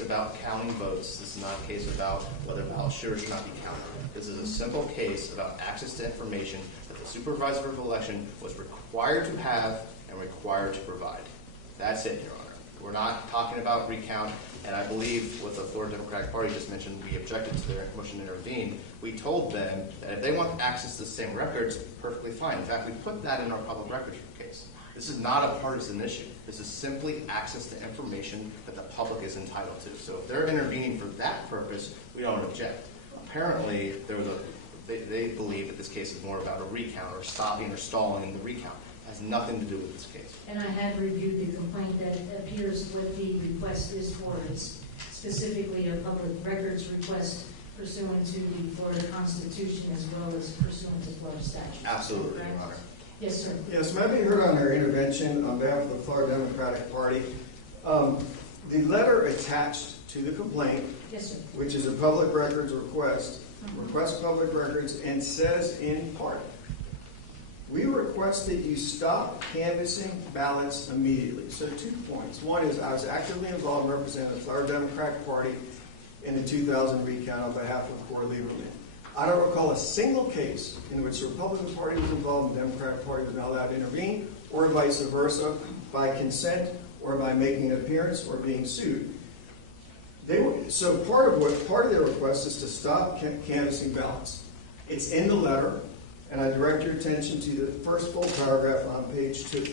case about counting votes. This is not a case about whether ballots should or should not be counted. This is a simple case about access to information that the supervisor of election was required to have and required to provide. That's it, Your Honor. We're not talking about recount, and I believe what the Florida Democratic Party just mentioned, we objected to their motion to intervene. We told them that if they want access to the same records, perfectly fine. In fact, we put that in our public records case. This is not a partisan issue. This is simply access to information that the public is entitled to. So if they're intervening for that purpose, we don't object. Apparently, they believe that this case is more about a recount or stopping or stalling the recount. It has nothing to do with this case. And I have reviewed the complaint that appears what the request is for. It's specifically a public records request pursuant to the Florida Constitution as well as pursuant to Florida statutes. Absolutely, Your Honor. Yes, sir. Yes, may I be heard on our intervention on behalf of the Florida Democratic Party? The letter attached to the complaint, yes, sir, which is a public records request, requests public records, and says in part, we request that you stop canvassing ballots immediately. So 2 points. One is I was actively involved representing the Florida Democratic Party in the 2000 recount on behalf of Corey Lieberman. I don't recall a single case in which the Republican Party was involved and the Democratic Party was not allowed to intervene, or vice versa, by consent or by making an appearance or being sued. So part of their request is to stop canvassing ballots. It's in the letter, and I direct your attention to the first full paragraph on page 2.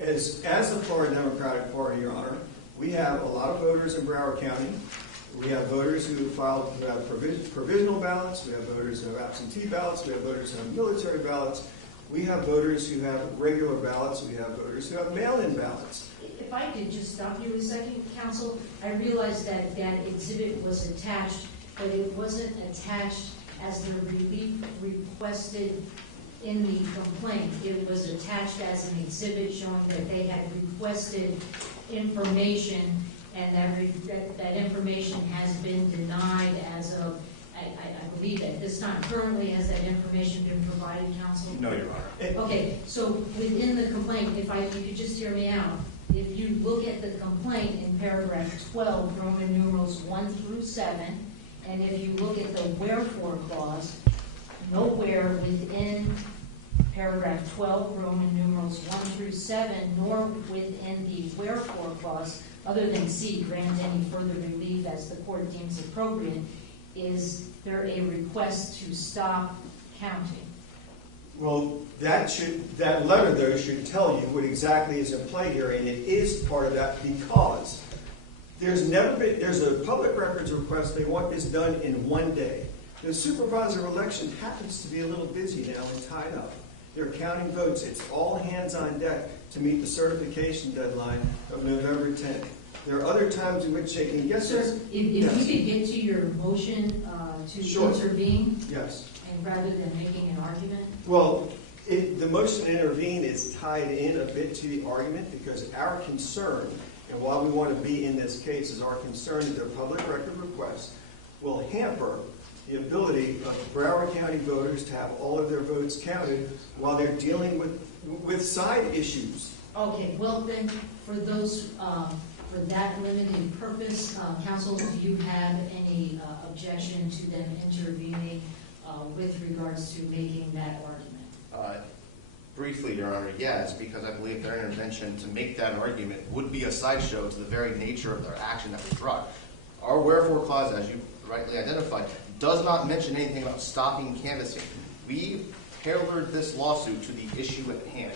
As the Florida Democratic Party, Your Honor, we have a lot of voters in Broward County. We have voters who have provisional ballots. We have voters who have absentee ballots. We have voters who have military ballots. We have voters who have regular ballots. We have voters who have mail-in ballots. If I could just stop you a second, counsel, I realized that that exhibit was attached, but it wasn't attached as the relief requested in the complaint. It was attached as an exhibit showing that they had requested information, and that information has been denied as of, I believe at this time. Currently, has that information been provided, counsel? No, Your Honor. Okay, so within the complaint, if you could just hear me out, if you look at the complaint in paragraph 12, Roman numerals 1 through 7, and if you look at the wherefore clause, nowhere within paragraph 12, Roman numerals 1 through 7, nor within the wherefore clause, other than C, grant any further relief as the court deems appropriate, is there a request to stop counting? Well, that letter, though, should tell you what exactly is in play here, and it is part of that because there's a public records request they want this done in 1 day. The supervisor election happens to be a little busy now and tied up. They're counting votes. It's all hands on deck to meet the certification deadline of November 10th. There are other times in which they can get Sir, this. if you could get to your motion to Sure. intervene, Yes. and rather than making an argument. Well, the motion to intervene is tied in a bit to the argument because our concern, and why we want to be in this case, is our concern that their public record request will hamper the ability of Broward County voters to have all of their votes counted while they're dealing with side issues. Okay, well then, for those, for that limited purpose, counsel, do you have any objection to them intervening with regards to making that argument? Briefly, Your Honor, yes, because I believe their intervention to make that argument would be a sideshow to the very nature of their action that was brought. Our wherefore clause, as you rightly identified, does not mention anything about stopping canvassing. We tailored this lawsuit to the issue at hand,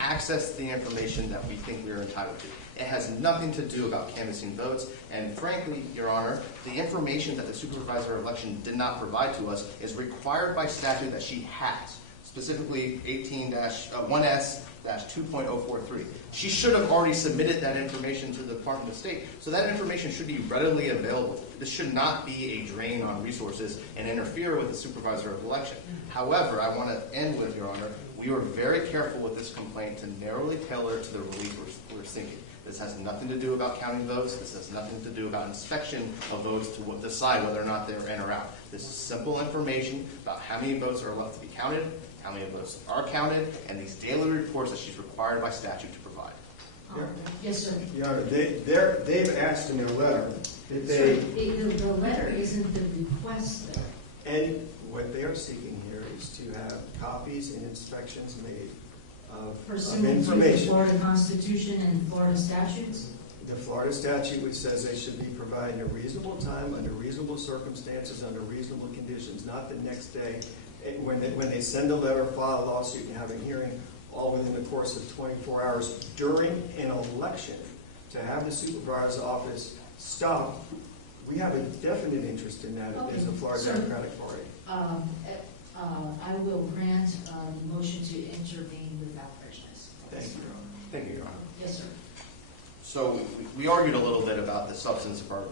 access to the information that we think we are entitled to. It has nothing to do about canvassing votes, and frankly, Your Honor, the information that the supervisor of election did not provide to us is required by statute that she has, specifically 18-1S-2.043. She should have already submitted that information to the Department of State, so that information should be readily available. This should not be a drain on resources and interfere with the supervisor of election. However, I want to end with, Your Honor, we were very careful with this complaint to narrowly tailor it to the relief we're seeking. This has nothing to do about counting votes. This has nothing to do about inspection of votes to decide whether or not they're in or out. This is simple information about how many votes are left to be counted, how many votes are counted, and these daily reports that she's required by statute to provide. Yes, sir. Your Honor, they've asked in their letter that Sir, they, the letter isn't the request, though. and what they are seeking here is to have copies and inspections made of Pursuant to the information. Florida Constitution and Florida statutes? The Florida statute, which says they should be provided in a reasonable time, under reasonable circumstances, under reasonable conditions, not the next day. When they send a letter, file a lawsuit, and have a hearing, all within the course of 24 hours during an election, to have the supervisor's office stop, we have a definite interest in that as the Florida Sir, Democratic Party. I will grant the motion to intervene without prejudice. Thank you, Your Honor. Thank you, Your Honor. Yes, sir. So we argued a little bit about the substance of our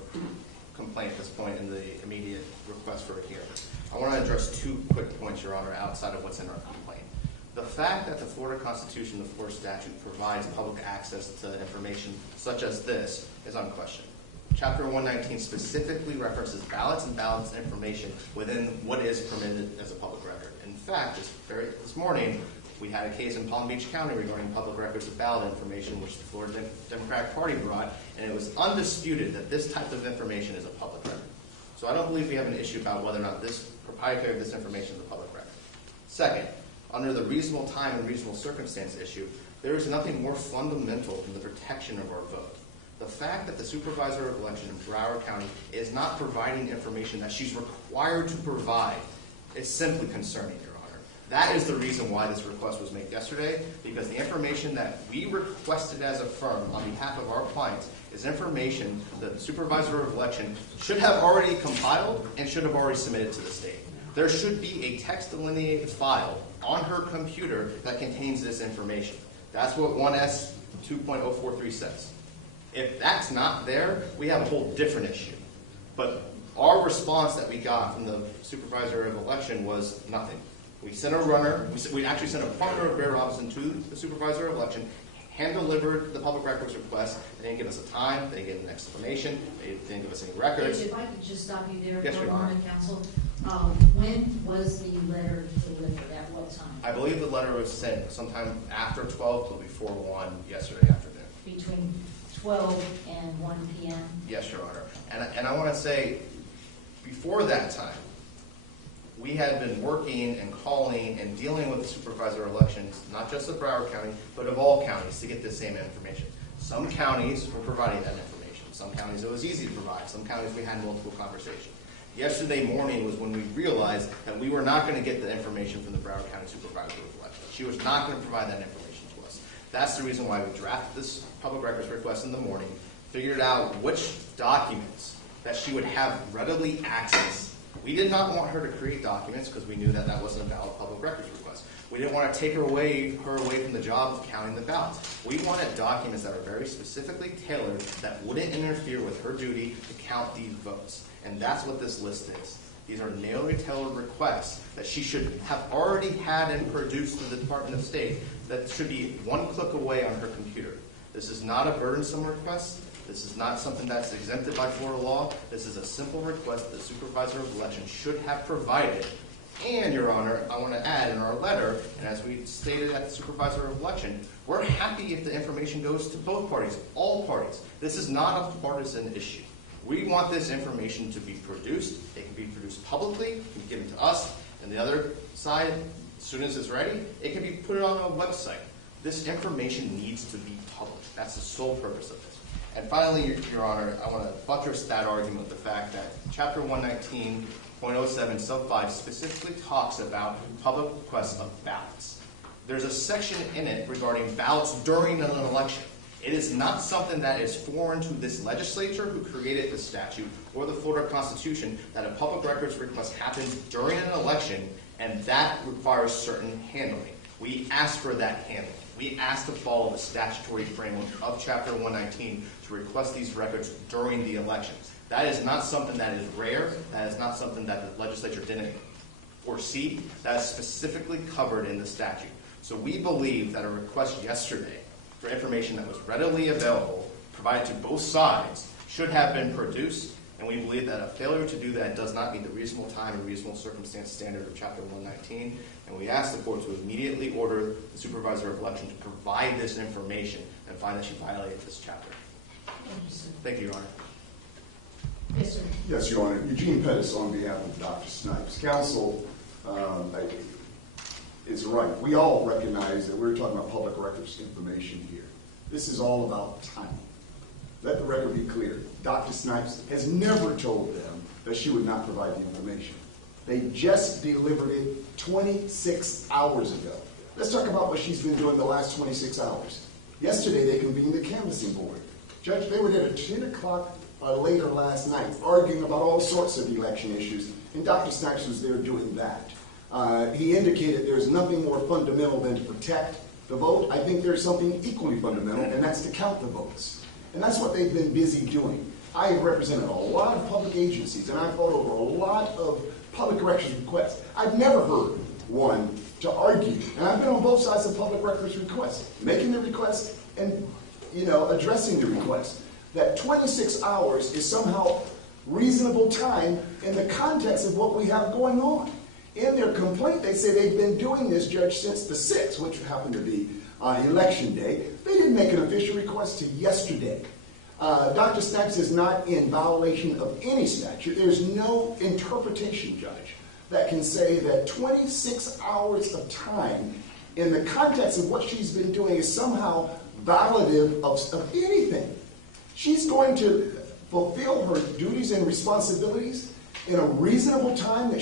complaint at this point in the immediate request for a hearing. I want to address 2 quick points, Your Honor, outside of what's in our complaint. The fact that the Florida Constitution, the Florida statute, provides public access to information such as this is unquestioned. Chapter 119 specifically references ballots and ballots information within what is permitted as a public record. In fact, this morning, we had a case in Palm Beach County regarding public records of ballot information, which the Florida Democratic Party brought, and it was undisputed that this type of information is a public record. So I don't believe we have an issue about whether or not this proprietary of this information is a public record. Second, under the reasonable time and reasonable circumstance issue, there is nothing more fundamental than the protection of our vote. The fact that the supervisor of election in Broward County is not providing information that she's required to provide is simply concerning, Your Honor. That is the reason why this request was made yesterday, because the information that we requested as a firm on behalf of our clients is information that the supervisor of election should have already compiled and should have already submitted to the state. There should be a text delineated file on her computer that contains this information. That's what 1S 2.043 says. If that's not there, we have a whole different issue. But our response that we got from the supervisor of election was nothing. We sent a runner, we actually sent a partner of Bear Robinson to the supervisor of election, hand-delivered the public records request. They didn't give us a time, they didn't give an explanation, they didn't give us any records. If I could just stop you there Yes, for a Your Honor. moment, counsel. When was the letter delivered? At what time? I believe the letter was sent sometime after 12 till before 1 yesterday afternoon. Between 12 and 1 p.m.? Yes, Your Honor. And I want to say, before that time, we had been working and calling and dealing with the supervisor elections, not just of Broward County, but of all counties to get the same information. Some counties were providing that information. Some counties it was easy to provide. Some counties we had multiple conversations. Yesterday morning was when we realized that we were not going to get the information from the Broward County supervisor of election. She was not going to provide that information to us. That's the reason why we drafted this public records request in the morning, figured out which documents that she would have readily access. We did not want her to create documents because we knew that that wasn't a valid public records request. We didn't want to take her away from the job of counting the ballots. We wanted documents that are very specifically tailored that wouldn't interfere with her duty to count these votes. And that's what this list is. These are narrowly tailored requests that she should have already had and produced to the Department of State that should be one click away on her computer. This is not a burdensome request. This is not something that's exempted by Florida law. This is a simple request that the supervisor of election should have provided. And, Your Honor, I want to add in our letter, and as we stated at the supervisor of election, we're happy if the information goes to both parties, all parties. This is not a partisan issue. We want this information to be produced. It can be produced publicly, it can be given to us, and the other side, as soon as it's ready, it can be put on a website. This information needs to be published. That's the sole purpose of this. And finally, Your Honor, I want to buttress that argument with the fact that Chapter 119.07 sub 5 specifically talks about public requests of ballots. There's a section in it regarding ballots during an election. It is not something that is foreign to this legislature who created the statute or the Florida Constitution that a public records request happens during an election, and that requires certain handling. We ask for that handling. We ask to follow the statutory framework of Chapter 119 to request these records during the elections. That is not something that is rare. That is not something that the legislature didn't foresee. That is specifically covered in the statute. So we believe that a request yesterday for information that was readily available, provided to both sides, should have been produced, And we believe that a failure to do that does not meet the reasonable time and reasonable circumstance standard of Chapter 119. And we ask the court to immediately order the supervisor of election to provide this information and find that she violated this chapter. Thank you, Your Honor. Yes, sir. Yes, Your Honor. Eugene Pettis on behalf of Dr. Snipes. Counsel is right. We all recognize that we're talking about public records information here. This is all about timing. Let the record be clear. Dr. Snipes has never told them that she would not provide the information. They just delivered it 26 hours ago. Let's talk about what she's been doing the last 26 hours. Yesterday, they convened the canvassing board. Judge, they were there at 10 o'clock later last night, arguing about all sorts of election issues, and Dr. Snipes was there doing that. He indicated there's nothing more fundamental than to protect the vote. I think there's something equally fundamental, and that's to count the votes. And that's what they've been busy doing. I have represented a lot of public agencies, and I've fought over a lot of public records requests. I've never heard one to argue, and I've been on both sides of public records requests, making the request and addressing the request, that 26 hours is somehow reasonable time in the context of what we have going on. In their complaint, they say they've been doing this, Judge, since the 6th, which happened to be Election Day. They didn't make an official request to yesterday. Dr. Snipes is not in violation of any statute. There's no interpretation, Judge, that can say that 26 hours of time in the context of what she's been doing is somehow validative of anything. She's going to fulfill her duties and responsibilities in a reasonable time that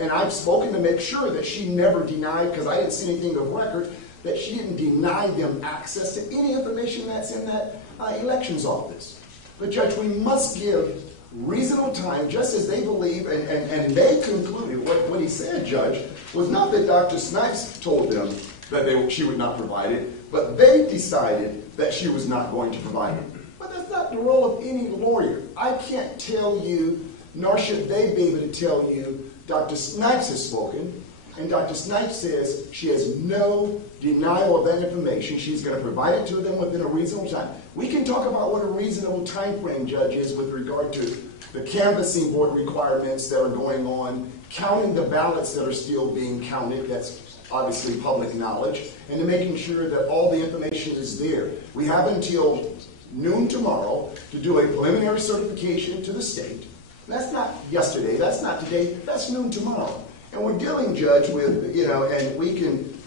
and I've spoken to make sure that she never denied, because I didn't see anything of record, that she didn't deny them access to any information that's in that elections office. But Judge, we must give reasonable time, just as they believe, and they concluded, what he said, Judge, was not that Dr. Snipes told them that she would not provide it, but they decided that she was not going to provide it. But that's not the role of any lawyer. I can't tell you, nor should they be able to tell you, Dr. Snipes has spoken, and Dr. Snipes says she has no denial of that information. She's going to provide it to them within a reasonable time. We can talk about what a reasonable time frame, Judge, is with regard to the canvassing board requirements that are going on, counting the ballots that are still being counted. That's obviously public knowledge, and to making sure that all the information is there. We have until noon tomorrow to do a preliminary certification to the state. That's not yesterday, that's not today, that's noon tomorrow. And we're dealing, Judge, with, and we can,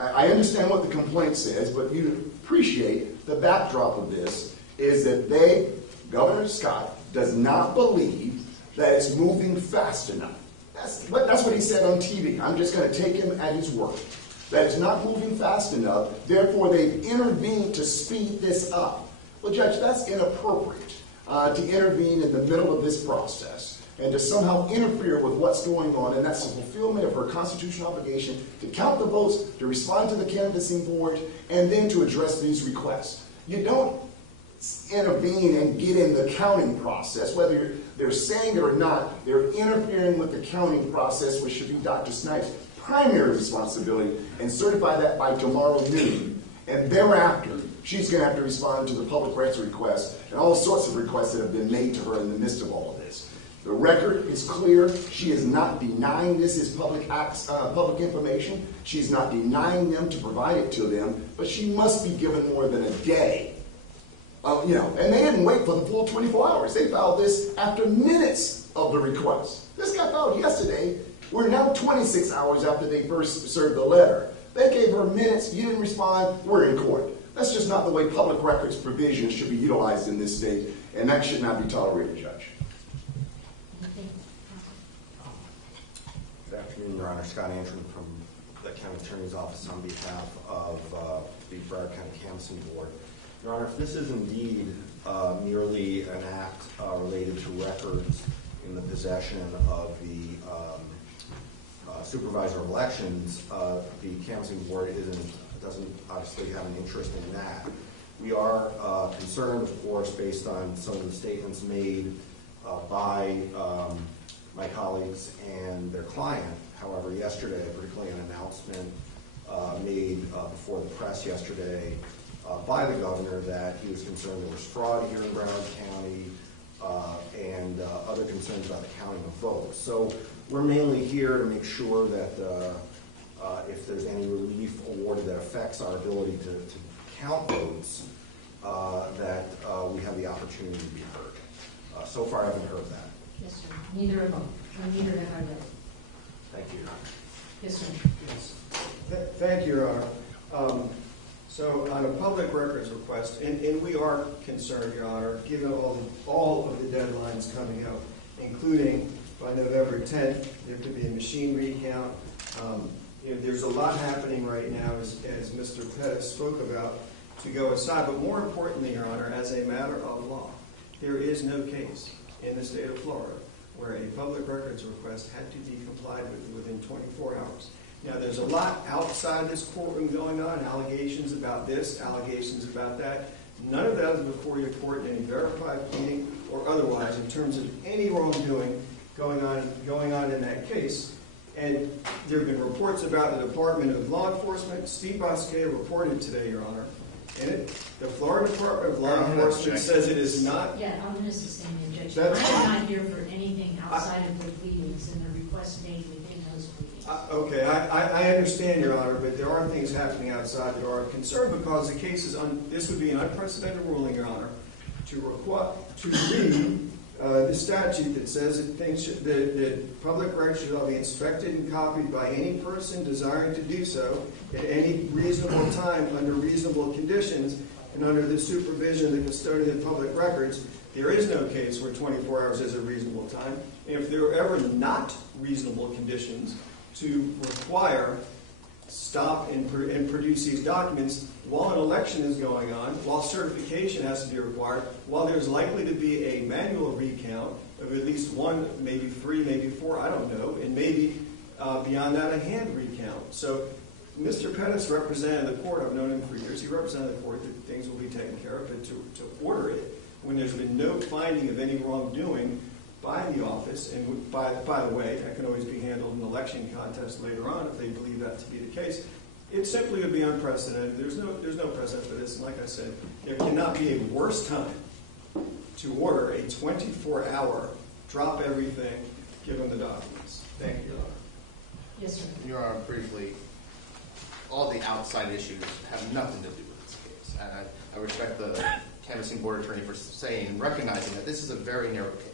I understand what the complaint says, but you appreciate the backdrop of this is that Governor Scott does not believe that it's moving fast enough. That's what he said on TV. I'm just going to take him at his word. That it's not moving fast enough, therefore they've intervened to speed this up. Well, Judge, that's inappropriate to intervene in the middle of this process and to somehow interfere with what's going on, and that's the fulfillment of her constitutional obligation to count the votes, to respond to the canvassing board, and then to address these requests. You don't intervene and get in the counting process, whether they're saying it or not. They're interfering with the counting process, which should be Dr. Snipes' primary responsibility, and certify that by tomorrow noon. And thereafter, she's going to have to respond to the public records request and all sorts of requests that have been made to her in the midst of all of this. The record is clear. She is not denying this is public information. She's not denying them to provide it to them, but she must be given more than a day. And they didn't wait for the full 24 hours. They filed this after minutes of the request. This got filed yesterday. We're now 26 hours after they first served the letter. They gave her minutes. You didn't respond. We're in court. That's just not the way public records provisions should be utilized in this state, and that should not be tolerated, Judge. Good afternoon, Your Honor. Scott Antrim from the County Attorney's Office on behalf of the Broward County Canvassing Board. Your Honor, if this is indeed merely an act related to records in the possession of the supervisor of elections, the canvassing board doesn't obviously have an interest in that. We are concerned, of course, based on some of the statements made by my colleagues and their client. However, yesterday, particularly an announcement made before the press yesterday by the governor that he was concerned there was fraud here in Broward County, and and other concerns about the counting of votes. So we're mainly here to make sure that if there's any relief awarded that affects our ability to count votes, that we have the opportunity to be heard. So far, I haven't heard that. Yes, sir. Neither have I. Neither have I read. Thank you. Yes, sir. Thank you, Your Honor. So on a public records request, and we are concerned, Your Honor, given all of the deadlines coming up, including by November 10th, there could be a machine recount. There's a lot happening right now, as Mr. Pettis spoke about, to go aside. But more importantly, Your Honor, as a matter of law, there is no case in the state of Florida where a public records request had to be complied with within 24 hours. Now, there's a lot outside this courtroom going on, allegations about this, allegations about that. None of that is before your court in any verified pleading or otherwise in terms of any wrongdoing going on in that case. And there have been reports about the Department of Law Enforcement. Steve Bosquet reported today, Your Honor, and the Florida Department of Law Enforcement says it is not. Yeah, I'm going to sustain the objection. I'm not here for anything outside of the pleadings and the requests made within those pleadings. Okay, I understand, Your Honor, but there are things happening outside that are of concern because the case is this would be an unprecedented ruling, Your Honor, to read the statute that says that public records shall be inspected and copied by any person desiring to do so at any reasonable time under reasonable conditions and under the supervision of the custodian of public records. There is no case where 24 hours is a reasonable time. And if there are ever not reasonable conditions to require stop and produce these documents while an election is going on, while certification has to be required, while there's likely to be a manual recount of at least one, maybe three, maybe four, I don't know, and maybe beyond that a hand recount. So Mr. Pettis represented the court. I've known him for years. He represented the court that things will be taken care of, but to order it when there's been no finding of any wrongdoing by the office, and by the way, that can always be handled in an election contest later on if they believe that to be the case. It simply would be unprecedented. There's no precedent for this. And like I said, there cannot be a worse time to order a 24-hour drop everything, give them the documents. Thank you, Your Honor. Yes, sir. Your Honor, briefly, all the outside issues have nothing to do with this case. And I respect the canvassing board attorney for saying and recognizing that this is a very narrow case.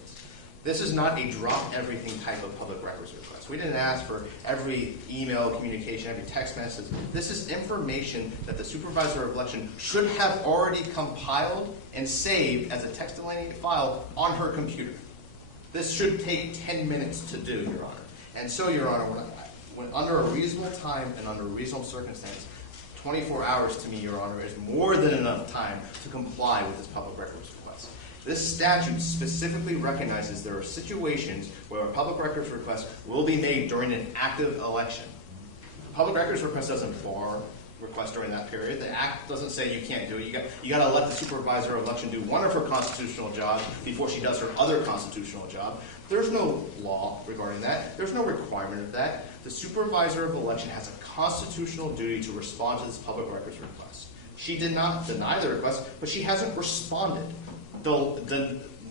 This is not a drop everything type of public records request. We didn't ask for every email communication, every text message. This is information that the supervisor of election should have already compiled and saved as a text delineated file on her computer. This should take 10 minutes to do, Your Honor. And so, Your Honor, when under a reasonable time and under a reasonable circumstance, 24 hours to me, Your Honor, is more than enough time to comply with this public records request. This statute specifically recognizes there are situations where a public records request will be made during an active election. The public records request doesn't bar request during that period. The act doesn't say you can't do it. You got to let the supervisor of election do one of her constitutional jobs before she does her other constitutional job. There's no law regarding that. There's no requirement of that. The supervisor of election has a constitutional duty to respond to this public records request. She did not deny the request, but she hasn't responded.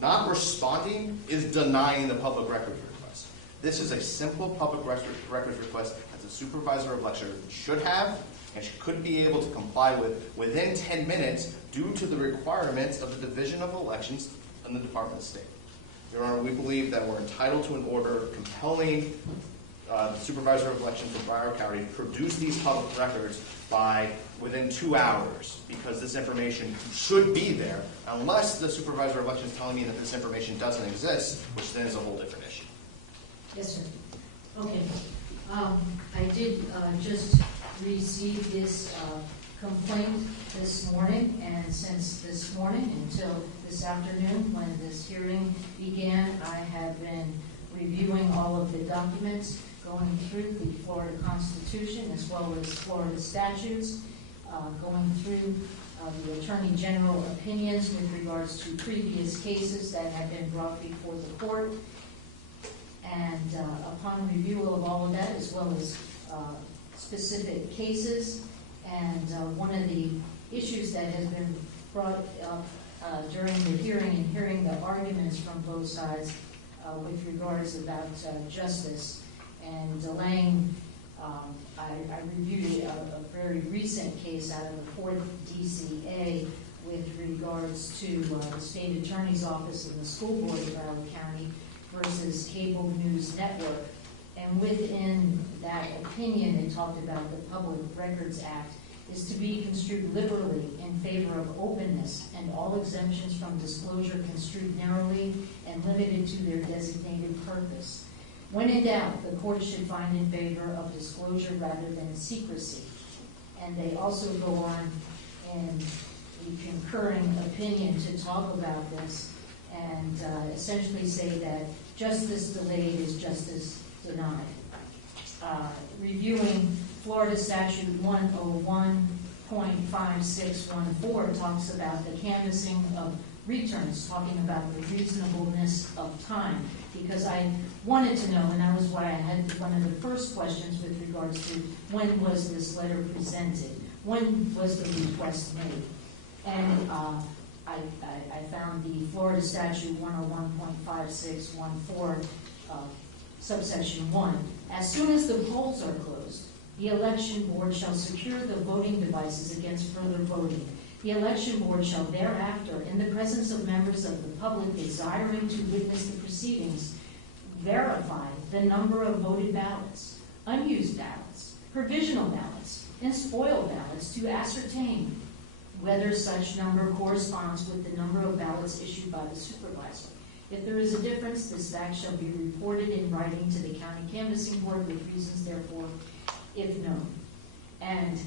Not responding is denying the public records request. This is a simple public records request that the supervisor of election should have and she could be able to comply with within 10 minutes due to the requirements of the Division of Elections in the Department of State. Your Honor, we believe that we're entitled to an order compelling the supervisor of election for Broward County to produce these public records by within 2 hours, because this information should be there, unless the supervisor of election is telling me that this information doesn't exist, which then is a whole different issue. Yes, sir. Okay. I did just receive this complaint this morning, and since this morning until this afternoon when this hearing began, I have been reviewing all of the documents, going through the Florida Constitution as well as Florida statutes, going through the Attorney General opinions with regards to previous cases that have been brought before the court. And upon review of all of that, as well as specific cases, and one of the issues that has been brought up during the hearing and hearing the arguments from both sides with regards about justice and delaying. I reviewed a very recent case out of the 4th DCA with regards to the state attorney's office and the school board of Broward County versus Cable News Network. And within that opinion, it talked about the Public Records Act is to be construed liberally in favor of openness, and all exemptions from disclosure construed narrowly and limited to their designated purpose. When in doubt, the court should find in favor of disclosure rather than secrecy. And they also go on in the concurring opinion to talk about this and essentially say that justice delayed is justice denied. Reviewing Florida Statute 101.5614 talks about the canvassing of returns, talking about the reasonableness of time, because I wanted to know, and that was why I had one of the first questions with regards to when was this letter presented, when was the request made, and I found the Florida Statute 101.5614 subsection 1. As soon as the polls are closed, the election board shall secure the voting devices against further voting. The election board shall thereafter, in the presence of members of the public desiring to witness the proceedings, verify the number of voted ballots, unused ballots, provisional ballots, and spoiled ballots to ascertain whether such number corresponds with the number of ballots issued by the supervisor. If there is a difference, this fact shall be reported in writing to the county canvassing board with reasons therefore, if known. And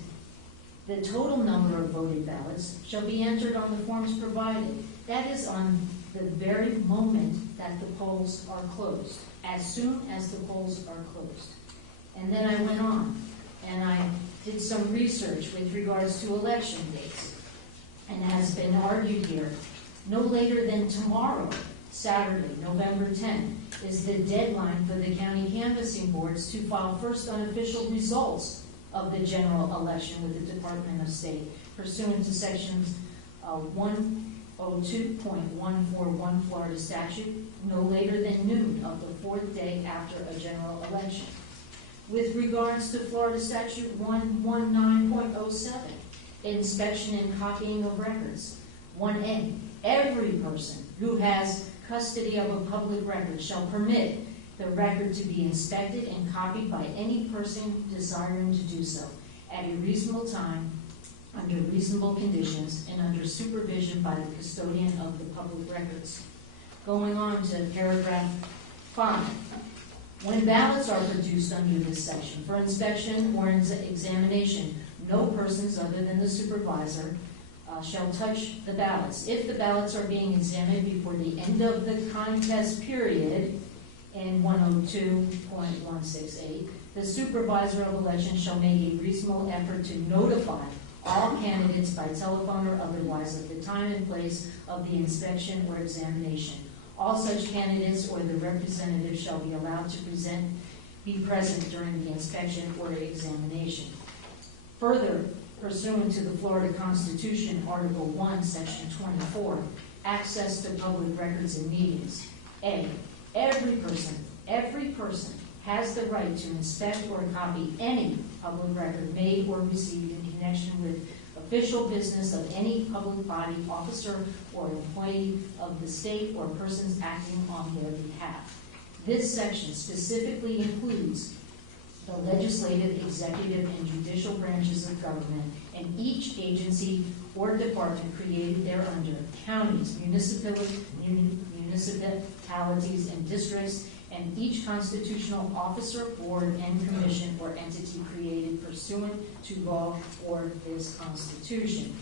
the total number of voted ballots shall be entered on the forms provided. That is on the very moment that the polls are closed, as soon as the polls are closed. And then I went on and I did some research with regards to election dates. And has been argued here, no later than tomorrow, Saturday, November 10th, is the deadline for the county canvassing boards to file first unofficial results of the general election with the Department of State, pursuant to sections 102.141 Florida statute, no later than noon of the 4th day after a general election. With regards to Florida statute 119.07, inspection and copying of records, 1A, every person who has custody of a public record shall permit the record to be inspected and copied by any person desiring to do so at a reasonable time, under reasonable conditions, and under supervision by the custodian of the public records. Going on to paragraph 5. When ballots are produced under this section for inspection or examination, no persons other than the supervisor shall touch the ballots. If the ballots are being examined before the end of the contest period, in 102.168, the supervisor of elections shall make a reasonable effort to notify all candidates by telephone or otherwise of the time and place of the inspection or examination. All such candidates or their representatives shall be allowed to be present during the inspection or examination. Further, pursuant to the Florida Constitution, Article 1, Section 24, access to public records and meetings. A, every person has the right to inspect or copy any public record made or received in connection with official business of any public body, officer, or employee of the state or persons acting on their behalf. This section specifically includes the legislative, executive, and judicial branches of government, and each agency or department created thereunder, counties, municipalities, and districts, and each constitutional officer, board, and commission or entity created pursuant to law or this Constitution.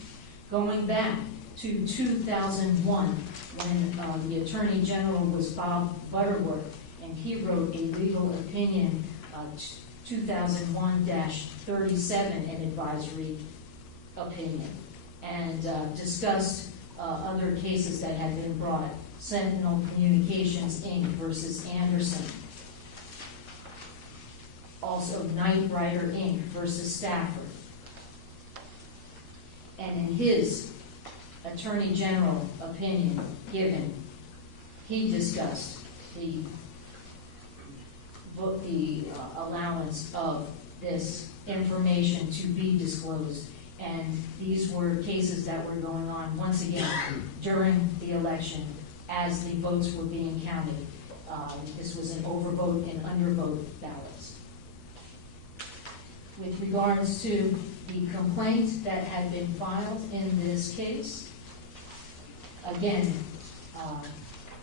Going back to 2001, when the Attorney General was Bob Butterworth, and he wrote a legal opinion, 2001-37, an advisory opinion, and discussed other cases that had been brought. Sentinel Communications, Inc. versus Anderson. Also, Knight Rider, Inc. versus Stafford. And in his Attorney General opinion given, he discussed the allowance of this information to be disclosed. And these were cases that were going on, once again, during the election as the votes were being counted. This was an overvote and undervote ballots. With regards to the complaint that had been filed in this case, again,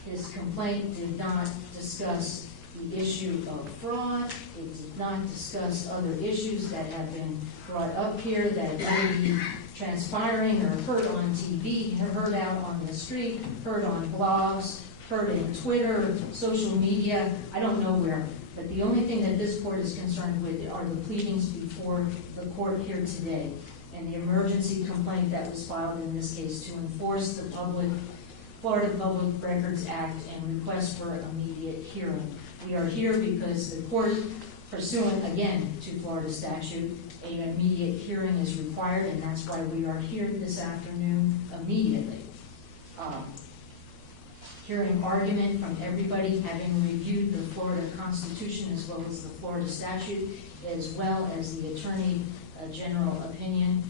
his complaint did not discuss the issue of fraud. It did not discuss other issues that have been brought up here that may be transpiring or heard on TV, heard out on the street, heard on blogs, heard in Twitter, social media, I don't know where. But the only thing that this court is concerned with are the pleadings before the court here today and the emergency complaint that was filed in this case to enforce the Florida Public Records Act and request for immediate hearing. We are here because the court, pursuant again to Florida statute, an immediate hearing is required, and that's why we are here this afternoon immediately. Hearing argument from everybody, having reviewed the Florida Constitution as well as the Florida statute, as well as the Attorney General opinion,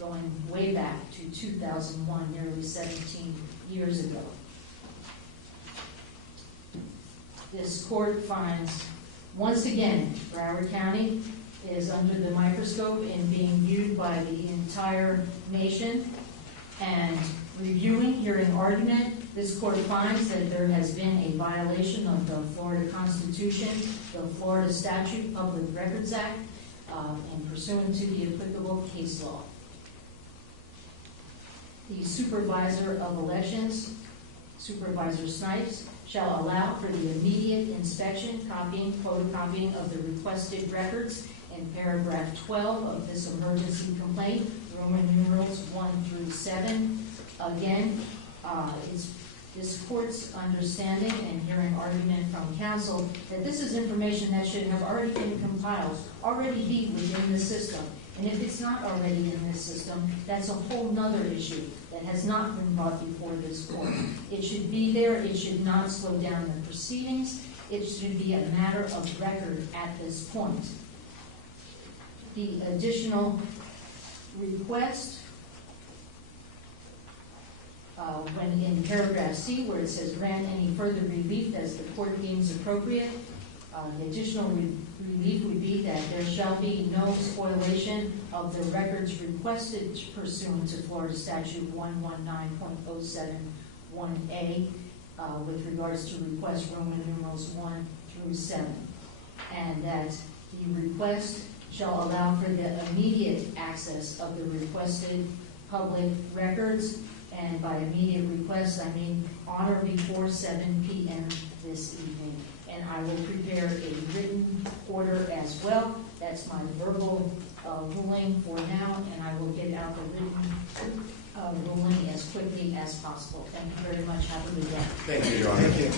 going way back to 2001, nearly 17 years ago. This court finds, once again, Broward County is under the microscope and being viewed by the entire nation. And reviewing, hearing argument, this court finds that there has been a violation of the Florida Constitution, the Florida Statute, Public Records Act, and pursuant to the applicable case law. The Supervisor of Elections, Supervisor Snipes, shall allow for the immediate inspection, copying, photocopying of the requested records in paragraph 12 of this emergency complaint, Roman numerals 1 through 7. Again, it's this court's understanding and hearing argument from counsel that this is information that should have already been compiled, already be within the system. And if it's not already in this system, that's a whole nother issue that has not been brought before this court. It should be there. It should not slow down the proceedings. It should be a matter of record at this point. The additional request, when in paragraph C, where it says grant any further relief as the court deems appropriate, the additional relief would be that there shall be no spoliation of the records requested pursuant to Florida Statute 119.071A with regards to request Roman numerals 1 through 7. And that the request shall allow for the immediate access of the requested public records. And by immediate request, I mean on or before 7 p.m. this evening. And I will prepare a written order as well. That's my verbal ruling for now, and I will get out the written ruling as quickly as possible. Thank you very much. Have a good day. Thank you, Your Honor. Thank you.